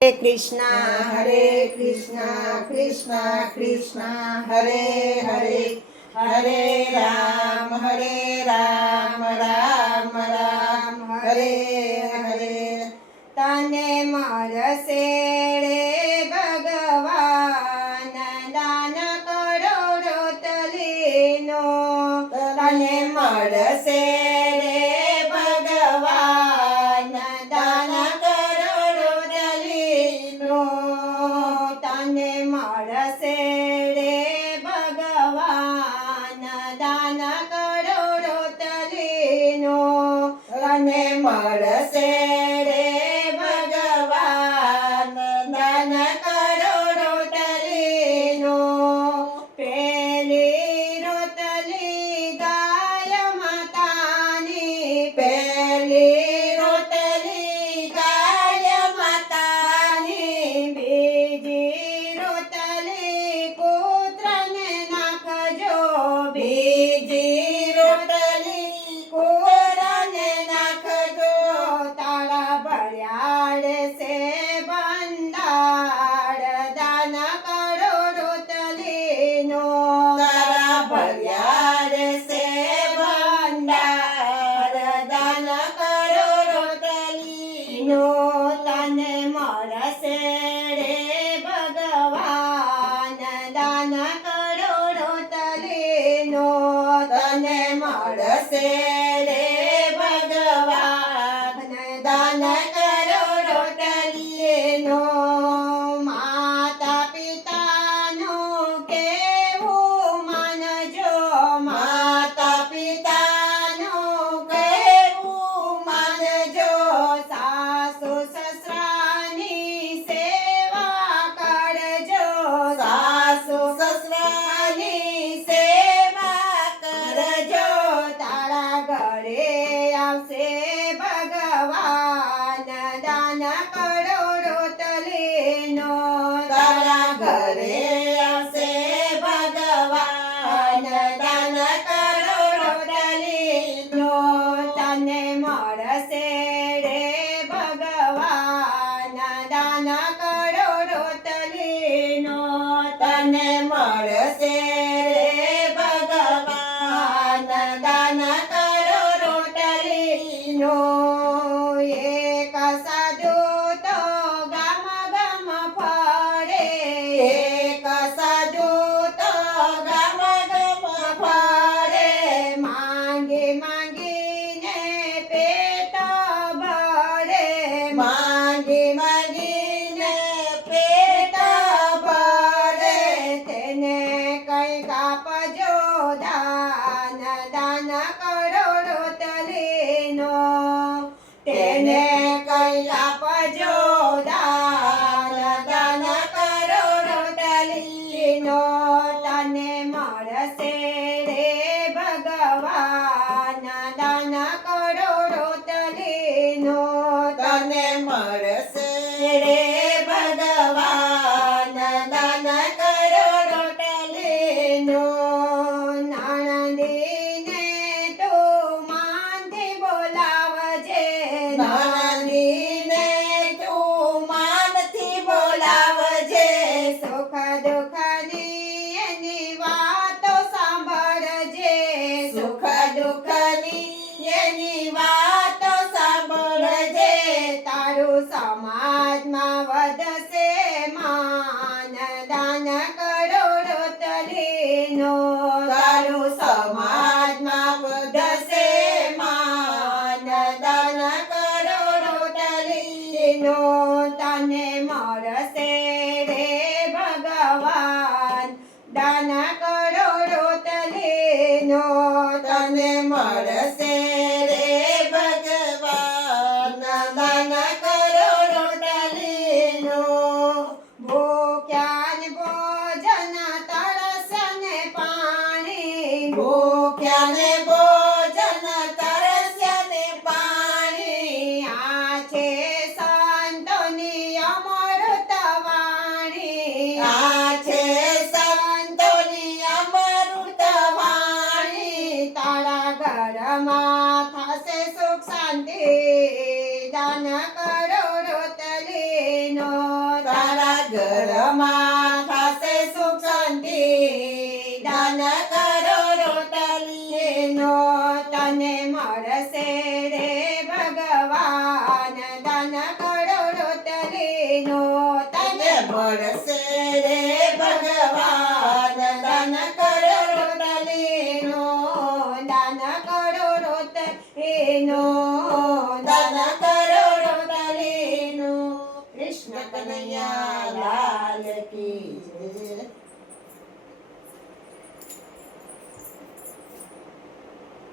Hare Krishna, Krishna Krishna, Hare Hare, Hare Ram, Ram Ram, Hare Hare. તને મળશે રે ભગવાન દાન કરોડો તલીનો. તને મળશે રે ભગવાન દાન કરોડો તલીનો. તને મળશે રે ભગવાન દાન કરોડો તલીનો. તને મળશે રે ભગવાન દાન કરોડો તલીનો. પેલી રોટલી ગાય માતાની, પેલી રોટલી ગાય માતાની. બીજી રોટલી કૂતરાને નાખજો, બીજી રોટલી કૂતરાને નાખજો. તાળા ભર્યા છે ભંડાર દાન કરોડો તલીનો. તારા ભર્યા રહેશે ભંડાર દાન કરોડો તલીનો. તને મળશે રે ભગવાન દાન કરોડો તલીનો. તને મળશે રે ભગવાન દાન કરોડો તલીનો. માતા પિતાનું કેવું માનજો, માતા પિતાનું કહેવું માનજો. સાસુ સસરાની સેવા કરજો, સાસુ સસરાની સેવા કરજો. તારા ઘરે આવશે ભગવાન દાન કરોડો તલીનો. તારા ઘરે આવશે ભગવાન દાન કરોડો તલીનો. તને મળશે રે ભગવાન દાન કરોડો તલીનો. તને મળશે રે ભગવાન દાન કરોડો તલીનો. એક સાધુ તો ગામ ગામ ફરે, એક સાધુ તો ગામ ગામ ફરે. માંગી માંગીને પેટ ભરે, માંગી માંગીને પેટ ભરે. તેને કંઈક આપજો દાન દાન કરોડો તલીનો. તેને કઈ આપજો દાન દાન કરોડો તલીનો. તને મળશે રે ભગવાન દાન કરોડો તલીનો. તને મળશે રે ભગવાન દાન કરોડો તલીનો. નણંદીને તું માનથી બોલાવજે, નણંદીને તું માનથી બોલાવજે. સુખ દુઃખની એની વાતો સાંભળજે, સુખ દુઃખની એની વાતો સાંભળજે. તારું સમાજમાં વધશે માન દાન કરોડો તલીનો. તારું સમાજમાં વધશે માન દાન કરોડો તલીનો. તને મળશે રે ભગવાન દાન કરોડો તલીનો. તને મળશે રે ભગવાન દાન કરોડો તલીનો. ભૂખ્યા ને ભોજન, તરસ્યા ને પાણી, ભૂખ્યા ને ભોજન, તરસ્યા ને પાણી. આ છે સંતોની અમૃત ઘરમાં થશે સુખ શાંતિ દાન કરો રોટલીનો તને મળશે રે ભગવાન દાન કરો રોટલીનો તને મળશે રે ભગવાન દાન કરો રોટલીનો દાન કરો રોટલીનો દાન કરો રોટલીનો કૃષ્ણ કનૈયા લાલ કી જય.